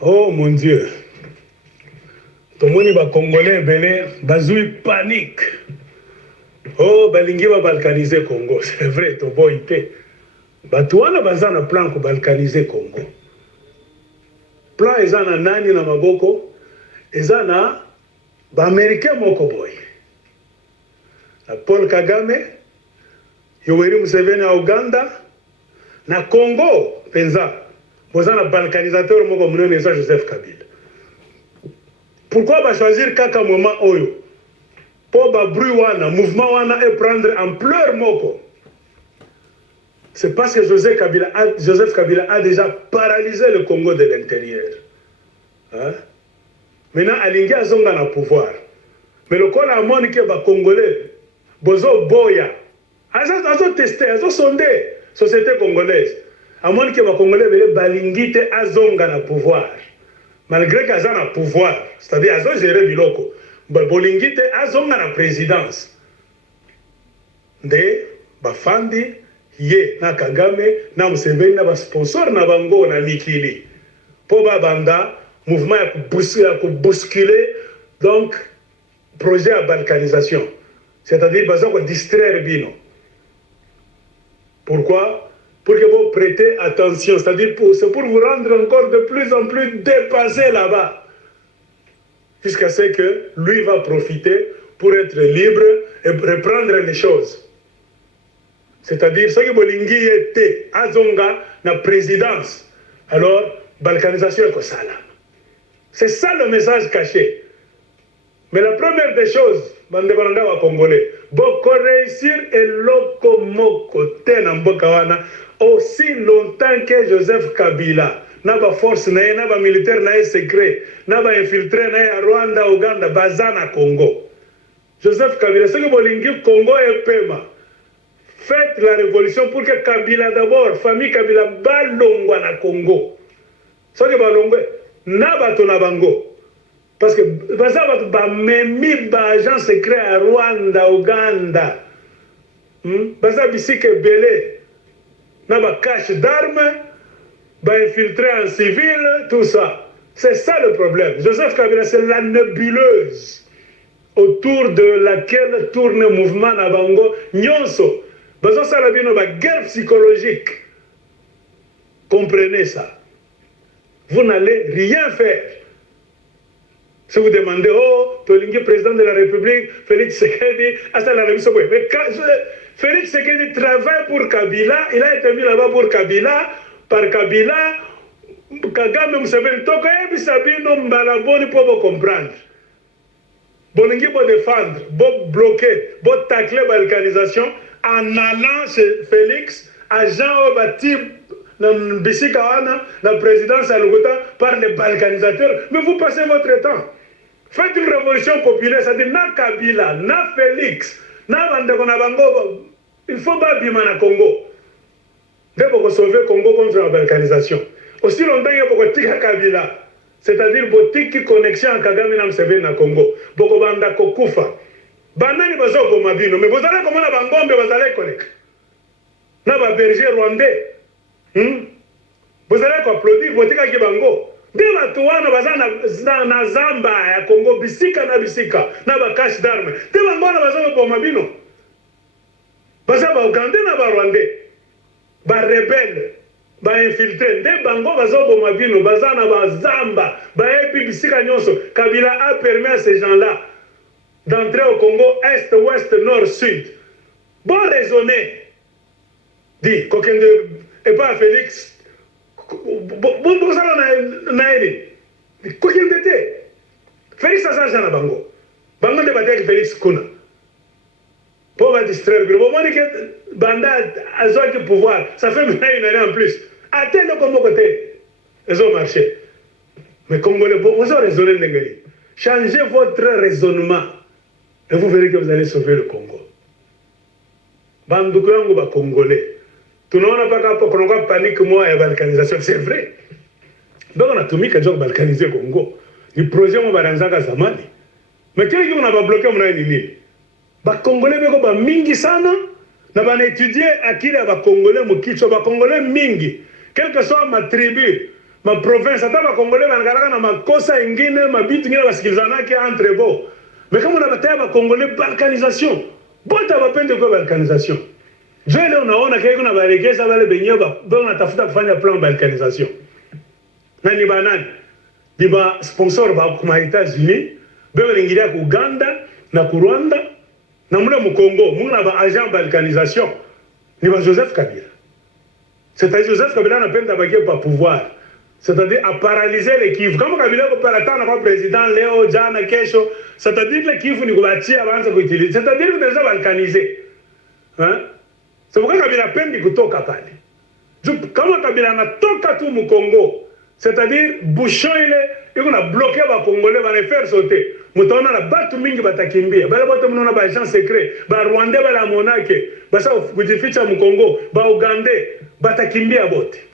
Oh mon Dieu. Tomoni ba Congolais belé bazui panique. Oh balingi ba balkaniser Congo. C'est vrai to boité. Batuana bazana plan ko balkaniser Congo. Plan ezana nani na maboko ezana ba américain moko boy. Paul Kagame, Yoweri Museveni à Uganda, na Congo penza. Bozana balkanisateur moko munene sa Joseph Kabila. Pourquoi va choisir kaka moment oyo? Pour ba bruit wana, mouvement wana et prendre ampleur moko. C'est parce que Joseph Kabila a déjà paralysé le Congo de l'intérieur. Hein? Maintenant, alingi azonga na pouvoir. Mais le col a moni que ba Congolais, bozo boya. Azo testé, azo sondé société congolaise. A moni que ba Congolais vele balingi te azonga na pouvoir. Malgré qu'il y a un pouvoir, c'est-à-dire qu'ils ont géré Biloko, Bolingi te azonga na présidence. De bafandi ye na Kagame na Museveni na sponsor na bango na mikili. Po banda mouvement ya bousculer donc projet à balkanisation. C'est-à-dire baza ko distraire bino. Pourquoi? Pour que vous prêtez attention, c'est-à-dire c'est pour vous rendre encore de plus en plus dépassé là-bas. Jusqu'à ce que lui va profiter pour être libre et reprendre les choses. C'est-à-dire, ce que Bolingi était Azonga, la présidence, alors, balkanisation est comme ça là. C'est ça le message caché. Mais la première des choses, Bandebalanga wa Congolais, Boko réussir et lokomoko tenambokawana aussi longtemps que Joseph Kabila n'a pas force, n'a pas militaire, n'a pas secret, n'a pas infiltré, n'a pas Rwanda, Ouganda, Bazana, Congo. Joseph Kabila, ce que Bolingi, Congo et Pema. Faites la révolution pour que Kabila d'abord, famille Kabila, balongwa na Congo. Ce que balongwa, n'a pas ton abango. Parce que baza ba memi ba agent secret à Rwanda, Ouganda. Baza bisike belé. Na ba cache d'armes, ba infiltré en civil, tout ça. C'est ça le problème. Joseph Kabila, c'est la nébuleuse autour de laquelle tourne le mouvement Nabango Nyonso. Baza salabino ba guerre psychologique. Comprenez ça. Vous n'allez rien faire. Si vous demandez, oh, Tolingi, président de la République, Félix Tshisekedi, hasta la révision. Mais Félix Tshisekedi travaille pour Kabila, il a été mis là-bas pour Kabila, par Kabila, Kagame Museveni, Toko, Ebisabino, Mbalaboni pour vous comprendre. Bolingi pour défendre, pour bloquer, pour tacler la balkanisation, en allant chez Félix, agent au bâti, la présidence à Lugota, par les balkanisateurs. Mais vous passez votre temps. Faites une révolution populaire, c'est-à-dire na Kabila, na Félix, na Bandeko na Bango, il faut pas bima na Congo. Dès pour sauver Congo contre la balkanisation. Aussi longtemps que pour tika Kabila, c'est-à-dire pour tika connexion à Kagame na Museveni na Congo, boko banda kokufa. Banani bazo ko mabino, mais vous allez comment la Bangombe vous allez connecter. Na ba berger rwandais. Vous allez applaudir pour tika Kibango. Dès la touane bazana na Zamba ya Congo bisika na ba cache d'armes. Dès la ngona bazana pour mabino. Baza ba Uganda na ba Rwandais. Ba rebelle, ba infiltré. Dès bango bazana pour mabino, bazana ba Zamba, ba epi bisika nyonso. Kabila a permis à ces gens-là d'entrer au Congo est, ouest, nord, sud. Bon raisonner. Dit Kokende et pas Félix. Bon ça na aide. Quoi qu'il était. Félix a ça na bango. Bango de bataille Félix kuna. Pour va distraire. Bon moi que banda a le pouvoir. Ça fait maintenant une année en plus. Attends comme côté. Ils ont marché. Mais Congolais, vous avez raisonné n'engagez. Changez votre raisonnement et vous verrez que vous allez sauver le Congo. Banduko yangu ba Congolais. Tunaona paka hapo kuna panique moi ya balkanisation, c'est vrai. Donc on a tout mis que balkaniser Congo. Le projet mo baranzaka zamani. Mais kile qui on a bloqué on a nini? Ba Congolais beko ba mingi sana na ba étudier akili ya ba Congolais mukicho ba Congolais mingi. Quelle que soit ma tribu, ma province ata ba congolais bangalaka na makosa ingine mabitu ingine basikilizanake entre bo. Mais kama unabataya ba congolais balkanisation, bota bapende kwa balkanisation. Jele unaona kile kuna baelekeza wale benyewe ba wanatafuta kufanya plan balkanisation. Na ni banani? Ni ba sponsor ba kuma États-Unis, bebe lingilia ku Uganda na ku Rwanda na mule mu Congo, muna ba agent balkanisation. Ni ba Joseph Kabila. C'est-à-dire Joseph Kabila anapenda bakie pa pouvoir. C'est-à-dire à paralyser les Kivu. Kama Kabila ko paratana kwa président leo jana kesho, c'est-à-dire les Kivu ni kubatia banza kuitiliza. C'est-à-dire déjà balkaniser. Hein? C'est pourquoi Kabila pendi kutoka pale. Kama Kabila anatoka tu mu Congo, c'est-à-dire bouchon ile iko na bloquer ba Congolais ba faire sauter. Mutaona na batu mingi batakimbia. Bale bote mnaona ba agent secret, ba Rwandais bala monake, basa kujificha mu Congo, ba Ugandais batakimbia bote.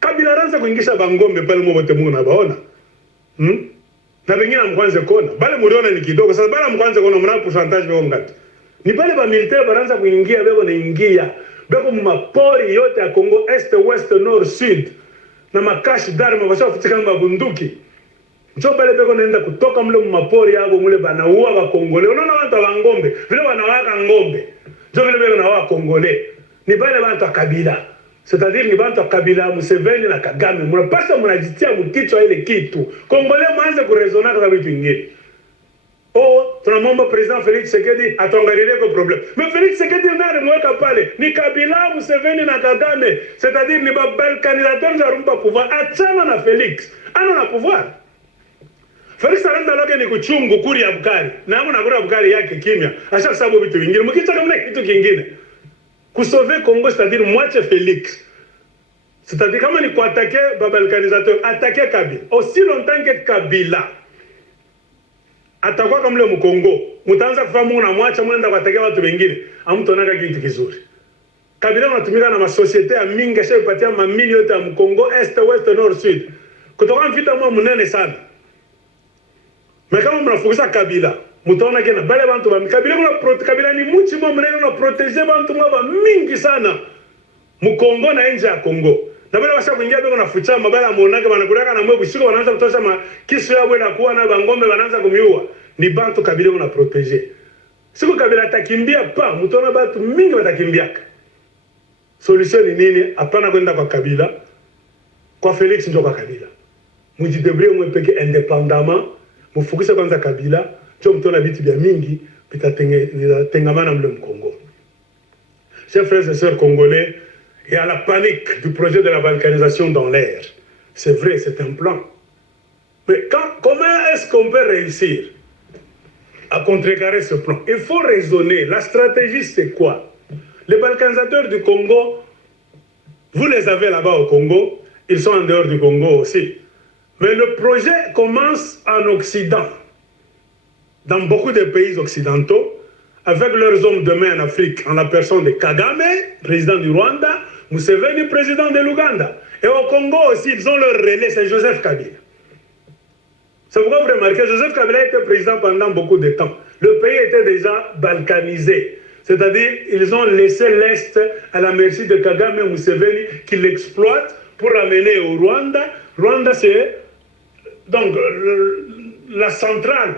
Kabila ranza kuingisha bangombe pale mwa bote mungu na baona. Na wengine mkwanze kona. Bale muriona ni kidogo. Sasa bale mkwanze kona mna pourcentage wao ngapi? Ni pale ba militaire baranza kuingia beko na ingia. Beko mapori yote ya Congo Est, West, Nord, Sud. Na makashi darma basha kutika mabunduki. Njo bale beko naenda kutoka mle mapori yabo mule banaua ba Kongole. Unaona watu wa ngombe, vile wanawaka ngombe. Njo vile beko na wa Kongole. Ni bale watu wa kabila. C'est-à-dire ni bantu wa kabila Museveni na Kagame. Mnapasa mnajitia mkichwa ile kitu. Kongole mwanze kurezona kwa vitu vingine. Oh, tunamwomba President Félix Tshisekedi atuangalilie kwa problème. Mais Félix Tshisekedi ndiye mweka pale. Ni Kabila, Museveni na Kagame. C'est-à-dire ni balkanisateur za rumba pouvoir. Achana na Félix. Ana na pouvoir. Félix anaenda loge ni kuchungu kuri ya Bukari. Na hapo na kuri ya Bukari yake kimya. Acha sababu vitu vingine. Mkicha kama kitu kingine. Sauver Congo, c'est-à-dire moitié Félix. C'est-à-dire comment il faut attaquer le balkanisateur, attaquer Kabila. Aussi longtemps que Kabila attaquer comme le Congo, mutaanza kufahamu una mwacha mwenda kuattaquer watu wengine, amtonaka kitu kizuri. Kabila unatumika na masosiete ya mingi, asha ipatia mamili yote ya Mkongo, Est, West, Nord, Sud. Kutoka mvita mwa munene sana. Mais kama mnafukuza Kabila, mutaona kena bale bantu ba Kabila Kabila ni muchi mwa mnene na protéger bantu mwa mingi sana mu Kongo na nje ya Kongo. Na bale washa kuingia beko na fucha mabala monaka banakuraka na mwe bushiko wanaanza kutosha kisu yao na kuwa na bangombe wanaanza kumiua. Ni bantu Kabila na protéger. Siku Kabila atakimbia pa mutaona bantu mingi watakimbiaka. Solution ni nini? Hapana kwenda kwa Kabila. Kwa Félix ndio kwa Kabila. Mujidebrie mwe peke indépendamment, mufukisha kwanza Kabila. Chom mtona vitu vya mingi vitatengamana mle Mkongo. Chers frères et sœurs congolais, il y a la panique du projet de la balkanisation dans l'air. C'est vrai, c'est un plan. Mais comment est-ce qu'on peut réussir à contrecarrer ce plan? Il faut raisonner. La stratégie, c'est quoi? Les balkanisateurs du Congo, vous les avez là-bas au Congo, ils sont en dehors du Congo aussi. Mais le projet commence en Occident. Dans beaucoup de pays occidentaux, avec leurs hommes de main en Afrique, en la personne de Kagame, président du Rwanda, Museveni, président de l'Ouganda. Et au Congo aussi, ils ont leur relais, c'est Joseph Kabila. C'est pourquoi vous remarquez, Joseph Kabila était président pendant beaucoup de temps. Le pays était déjà balkanisé. C'est-à-dire, ils ont laissé l'Est à la merci de Kagame et Museveni, qui l'exploitent pour l'amener au Rwanda. Rwanda, c'est donc la centrale.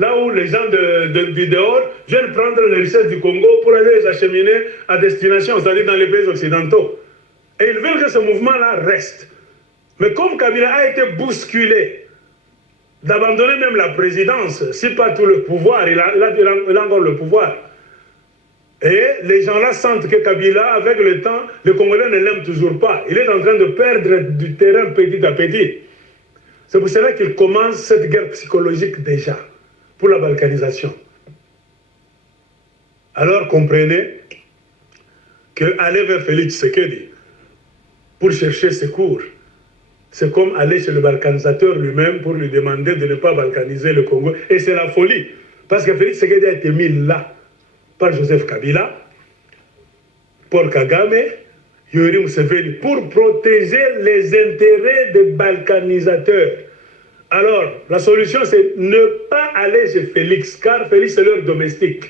Là où les gens du dehors viennent prendre les richesses du Congo pour aller les acheminer à destination, c'est-à-dire dans les pays occidentaux. Et ils veulent que ce mouvement-là reste. Mais comme Kabila a été bousculé d'abandonner même la présidence, si pas tout le pouvoir, il a encore le pouvoir. Et les gens-là sentent que Kabila, avec le temps, les Congolais ne l'aiment toujours pas. Il est en train de perdre du terrain petit à petit. C'est pour cela qu'il commence cette guerre psychologique déjà, pour la balkanisation. Alors comprenez qu'aller vers Félix Tshisekedi pour chercher secours, c'est comme aller chez le balkanisateur lui-même pour lui demander de ne pas balkaniser le Congo. Et c'est la folie. Parce que Félix Tshisekedi a été mis là par Joseph Kabila, Paul Kagame, Yoweri Museveni, pour protéger les intérêts des balkanisateurs. Alors, la solution, c'est ne pas aller chez Félix, car Félix, c'est leur domestique.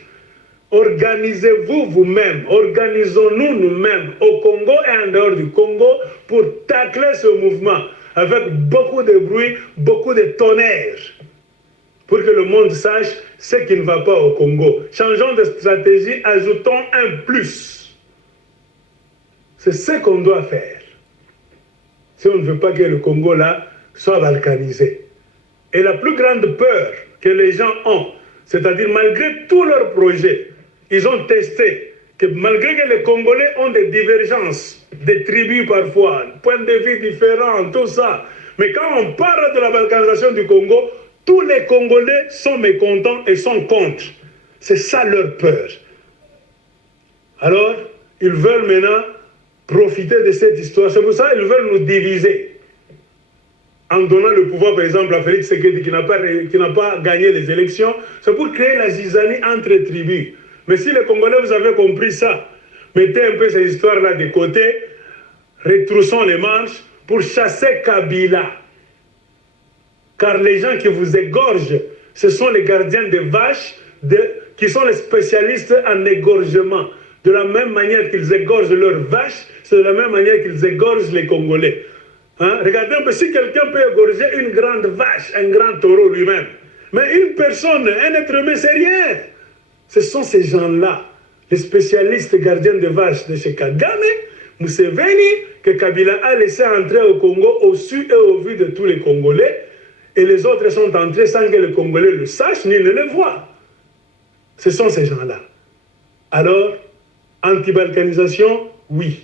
Organisez-vous vous-même, organisons-nous nous-mêmes, au Congo et en dehors du Congo, pour tacler ce mouvement. avec beaucoup de bruit, beaucoup de tonnerre, pour que le monde sache ce qui ne va pas au Congo. Changeons de stratégie, ajoutons un plus. C'est ce qu'on doit faire. Si on ne veut pas que le Congo là soit balkanisé. Et la plus grande peur que les gens ont, c'est-à-dire malgré tous leurs projets, ils ont testé que malgré que les Congolais ont des divergences, des tribus parfois, points de vue différents, tout ça, mais quand on parle de la balkanisation du Congo, tous les Congolais sont mécontents et sont contre. C'est ça leur peur. Alors, ils veulent maintenant profiter de cette histoire. C'est pour ça qu'ils veulent nous diviser. En donnant le pouvoir, par exemple, à Félix Tshisekedi qui n'a pas gagné les élections, c'est pour créer la zizanie entre tribus. Mais si les Congolais, vous avez compris ça, mettez un peu ces histoires-là de côté, retroussons les manches pour chasser Kabila. Car les gens qui vous égorgent, ce sont les gardiens des vaches qui sont les spécialistes en égorgement. De la même manière qu'ils égorgent leurs vaches, c'est de la même manière qu'ils égorgent les Congolais. Hein? Regardez un peu, si quelqu'un peut égorger une grande vache, un grand taureau lui-même, mais une personne, un être humain, c'est rien. Ce sont ces gens-là, les spécialistes gardiens de vaches de chez Kagame, Museveni, que Kabila a laissé entrer au Congo au su et au vu de tous les Congolais, et les autres sont entrés sans que les Congolais le sachent ni ne le voient. Ce sont ces gens-là. Alors, anti-balkanisation, oui.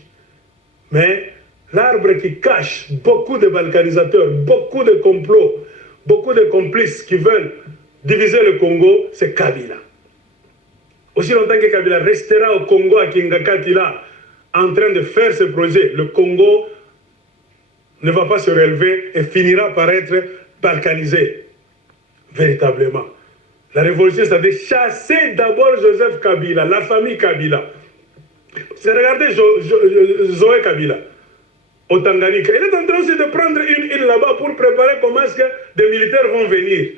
Mais l'arbre qui cache beaucoup de balkanisateurs, beaucoup de complots, beaucoup de complices qui veulent diviser le Congo, c'est Kabila. Aussi longtemps que Kabila restera au Congo, à Kingakati, là, en train de faire ce projet, le Congo ne va pas se relever et finira par être balkanisé, véritablement. La révolution, c'est-à-dire chasser d'abord Joseph Kabila, la famille Kabila. Regardez Zoé Kabila, au Tanganyika. Il est en train aussi de prendre une île là-bas pour préparer comment est-ce que des militaires vont venir.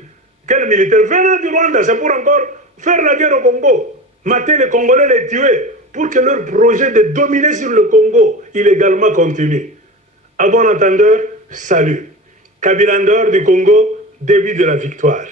Quels militaires? Venant du Rwanda, c'est pour encore faire la guerre au Congo. Mater les Congolais, les tuer, pour que leur projet de dominer sur le Congo illégalement continue. À bon entendeur, salut. Kabila en dehors du Congo, début de la victoire.